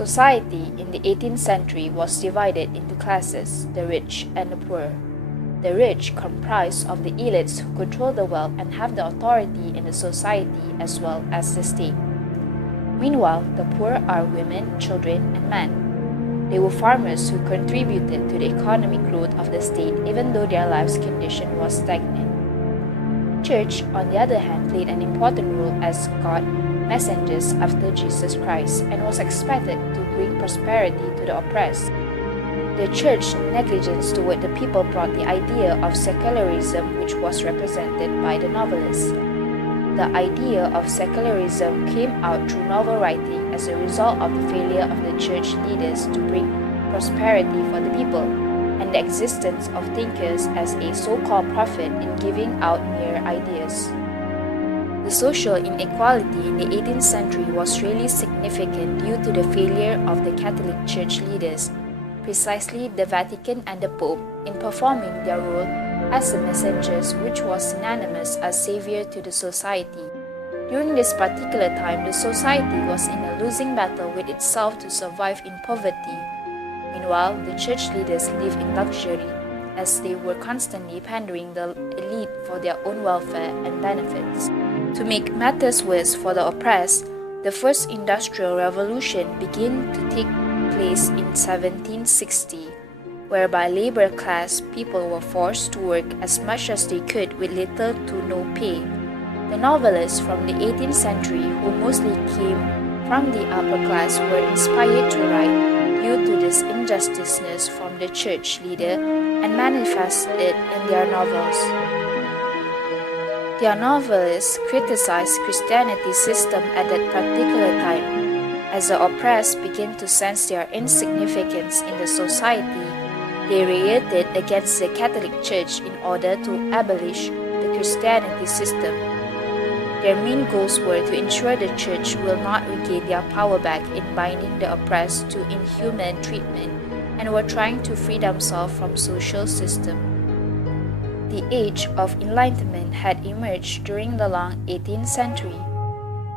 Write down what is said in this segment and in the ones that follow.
Society in the 18th century was divided into classes, the rich and the poor. The rich comprised of the elites who control the wealth and have the authority in the society as well as the state. Meanwhile, the poor are women, children, and men. They were farmers who contributed to the economic growth of the state even though their lives' condition was stagnant. Church, on the other hand, played an important role as God messengers after Jesus Christ and was expected to bring prosperity to the oppressed. The church's negligence toward the people brought the idea of secularism, which was represented by the novelists. The idea of secularism came out through novel writing as a result of the failure of the church leaders to bring prosperity for the people, and the existence of thinkers as a so-called prophet in giving out mere ideas. The social inequality in the 18th century was really significant due to the failure of the Catholic Church leaders, precisely the Vatican and the Pope, in performing their role as the messengers, which was synonymous as savior to the society. During this particular time, the society was in a losing battle with itself to survive in poverty. Meanwhile, the church leaders lived in luxury, as they were constantly pandering the elite for their own welfare and benefits. To make matters worse for the oppressed, the first industrial revolution began to take place in 1760, whereby labor class people were forced to work as much as they could with little to no pay. The novelists from the 18th century, who mostly came from the upper class, were inspired to write due to this injustice from the church leader and manifested it in their novels. Their novelists criticized Christianity's system at that particular time. As the oppressed began to sense their insignificance in the society, they rioted against the Catholic Church in order to abolish the Christianity system. Their main goals were to ensure the Church will not regain their power back in binding the oppressed to inhuman treatment, and were trying to free themselves from social system. The Age of Enlightenment had emerged during the long 18th century.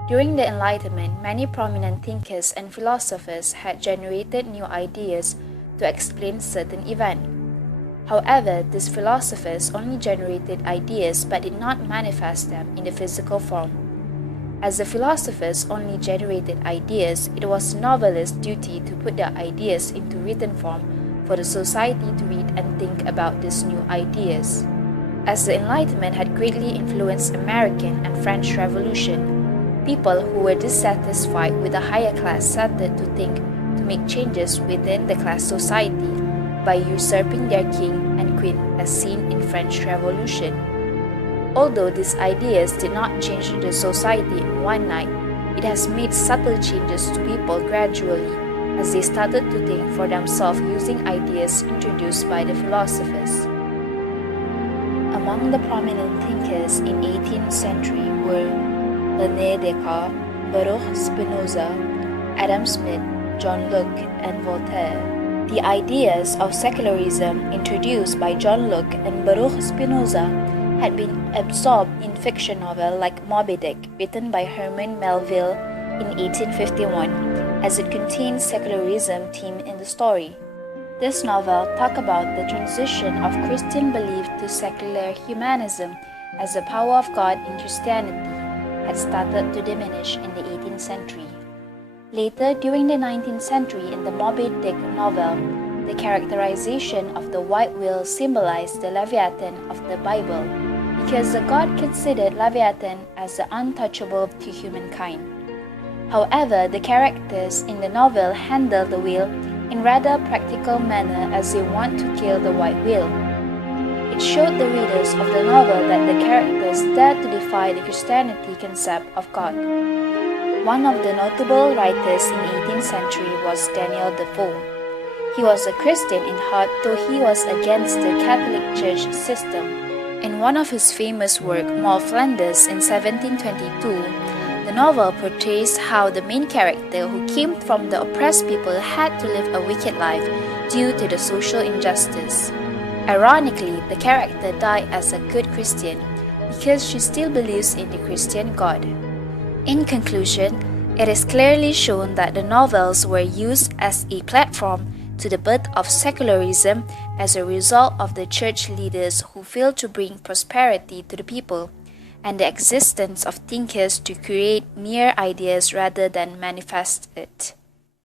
During the Enlightenment, many prominent thinkers and philosophers had generated new ideas to explain certain events. However, these philosophers only generated ideas but did not manifest them in the physical form. As the philosophers only generated ideas, it was the novelists' duty to put their ideas into written form for the society to read and think about these new ideas. As the Enlightenment had greatly influenced American and French Revolution, people who were dissatisfied with the higher class started to think to make changes within the class society by usurping their king and queen as seen in French Revolution. Although these ideas did not change the society in one night, it has made subtle changes to people gradually as they started to think for themselves using ideas introduced by the philosophers. Among the prominent thinkers in 18th century were René Descartes, Baruch Spinoza, Adam Smith, John Locke, and Voltaire. The ideas of secularism introduced by John Locke and Baruch Spinoza had been absorbed in fiction novels like Moby Dick, written by Herman Melville in 1851, as it contained secularism theme in the story. This novel talked about the transition of Christian belief to secular humanism as the power of God in Christianity had started to diminish in the 18th century. Later, during the 19th century, in the Moby Dick novel, the characterization of the white whale symbolized the Leviathan of the Bible, because the God considered Leviathan as the untouchable to humankind. However, the characters in the novel handle the whale in rather practical manner as they want to kill the white whale. It showed the readers of the novel that the characters dared to defy the Christianity concept of God. One of the notable writers in the 18th century was Daniel Defoe. He was a Christian in heart, though he was against the Catholic Church system. In one of his famous works, Moll Flanders, in 1722, the novel portrays how the main character who came from the oppressed people had to live a wicked life due to the social injustice. Ironically, the character died as a good Christian because she still believes in the Christian God. In conclusion, It is clearly shown that the novels were used as a platform to the birth of secularism as a result of the church leaders who failed to bring prosperity to the people, and the existence of thinkers to create mere ideas rather than manifest it.